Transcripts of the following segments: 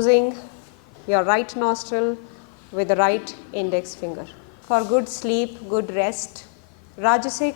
closing your right nostril with the right index finger. For good sleep, good rest. Rajasic.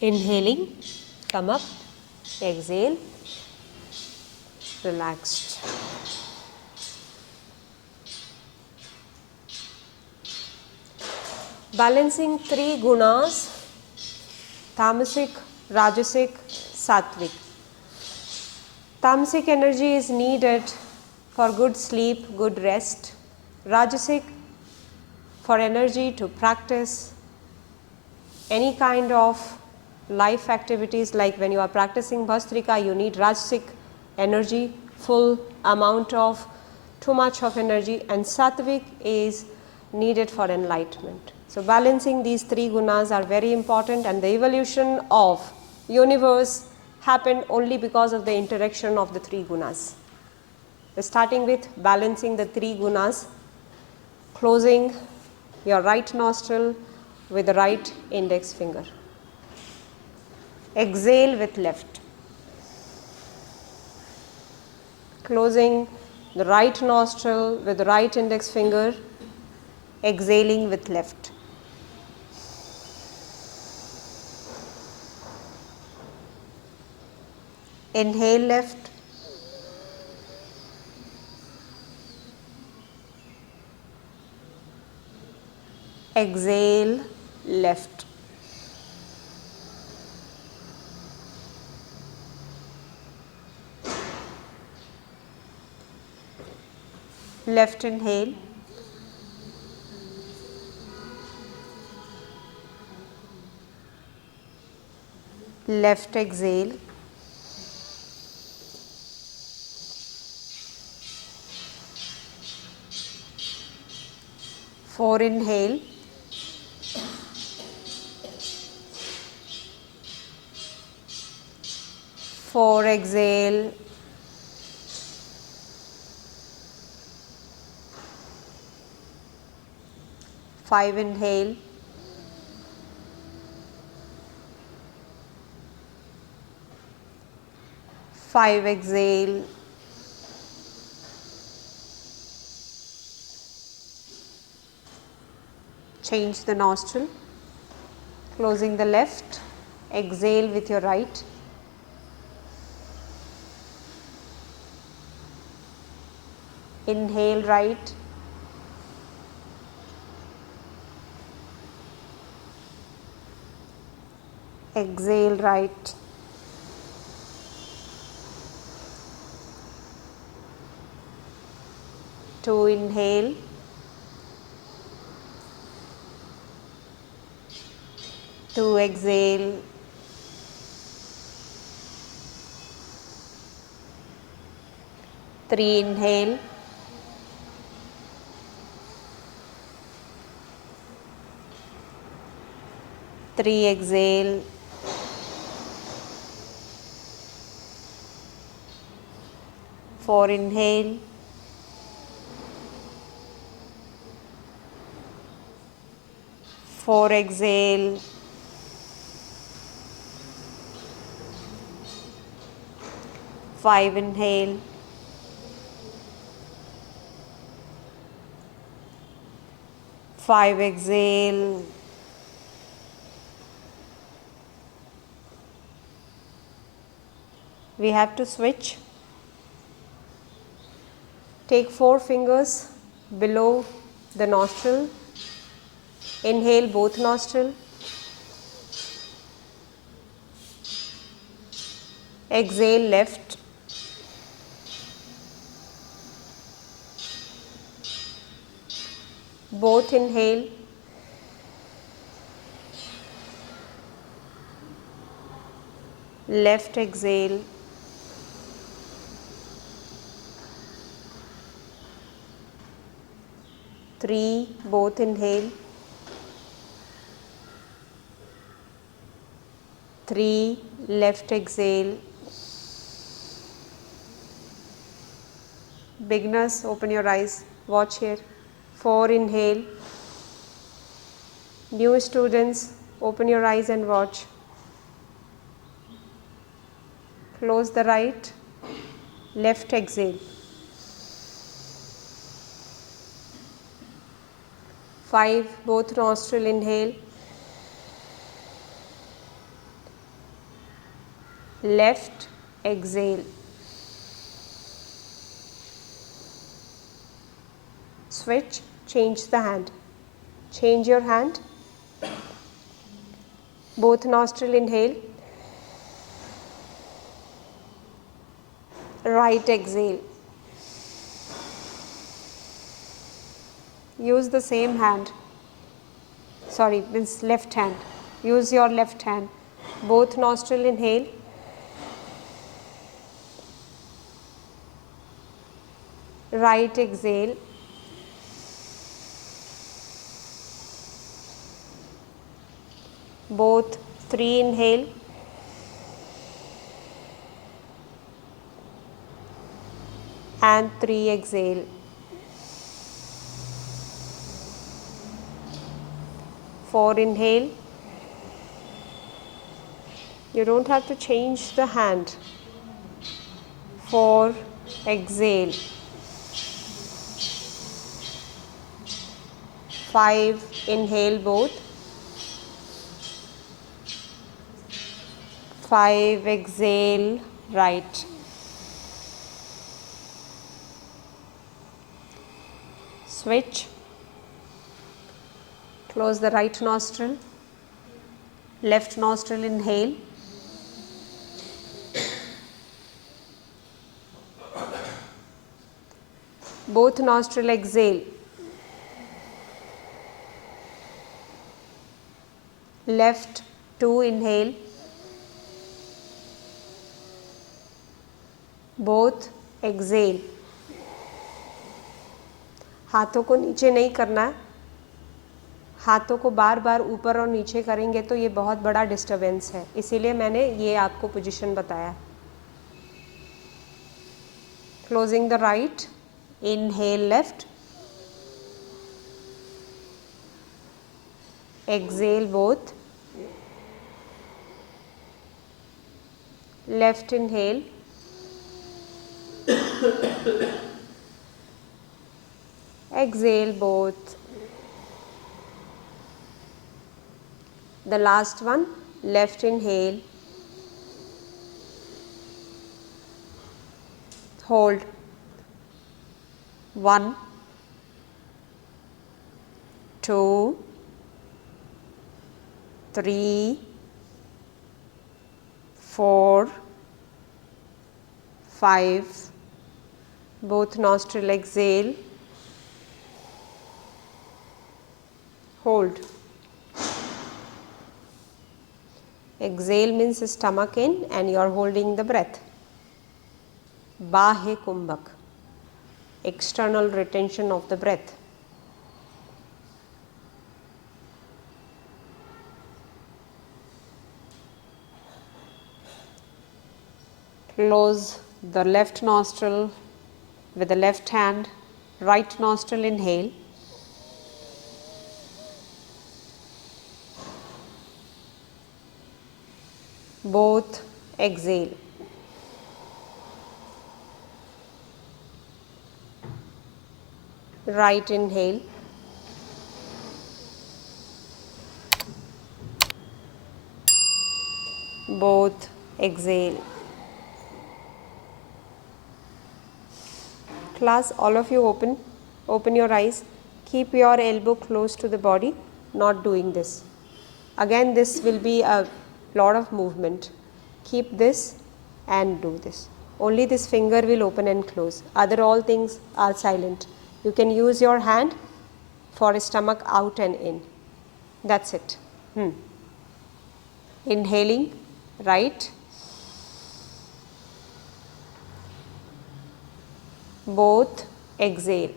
Inhaling, come up, exhale, relaxed. Balancing three gunas, tamasic, rajasic, sattvic. Tamasic energy is needed for good sleep, good rest. Rajasic for energy to practice any kind of life activities, like when you are practicing Bhastrika, you need Rajasic energy, full amount of, too much of energy, and Sattvic is needed for enlightenment. So, balancing these three gunas are very important, and the evolution of universe happened only because of the interaction of the three gunas. Starting with balancing the three gunas, closing your right nostril with the right index finger. Exhale with left. Closing the right nostril with the right index finger, exhaling with left. Inhale left. Exhale left. Left inhale. Left exhale. Four inhale. Four exhale. Five inhale. Five exhale. Change the nostril. Closing the left. Exhale with your right. Inhale right. Exhale right. Two inhale. Two exhale. Three inhale. Three exhale. Four inhale. 4 exhale, 5 inhale, 5 exhale, 'We have to switch. Take 4 fingers below the nostril, inhale both nostril, exhale left, both inhale, left exhale, three, both inhale, 3, left exhale. Beginners, open your eyes, watch here. 4 inhale. New students, open your eyes and watch. Close the right, left exhale. 5, both nostril inhale, left exhale. Switch, change the hand. Change your hand. Both nostril inhale, right exhale. Use the same hand. Sorry, means left hand. Use your left hand. Both nostril inhale, right exhale. Both 3 inhale, and 3 exhale. 4 inhale. You don't have to change the hand. 4 exhale. 5 inhale both. 5 exhale right. Switch. Close the right nostril. Left nostril inhale. Both nostril exhale. Left 2 inhale. Both exhale. हाथों को नीचे नहीं करना है. हाथों को बार बार ऊपर और नीचे करेंगे तो ये बहुत बड़ा डिस्टरबेंस है, इसीलिए मैंने ये आपको पोजीशन बताया. Closing the right, inhale left, exhale both, left inhale, exhale both. The last one, left inhale, hold, 1, 2, 3, 4, 5, both nostril exhale, hold. Exhale means stomach in and you are holding the breath. Bahe kumbhak, external retention of the breath. Close the left nostril with the left hand, right nostril inhale, both exhale. Right inhale, both exhale. Class, all of you open your eyes, keep your elbow close to the body, not doing this. Again this will be a lot of movement. Keep this and do this. Only this finger will open and close, other all things are silent. You can use your hand for stomach out and in. That's it. Inhaling, right, both exhale.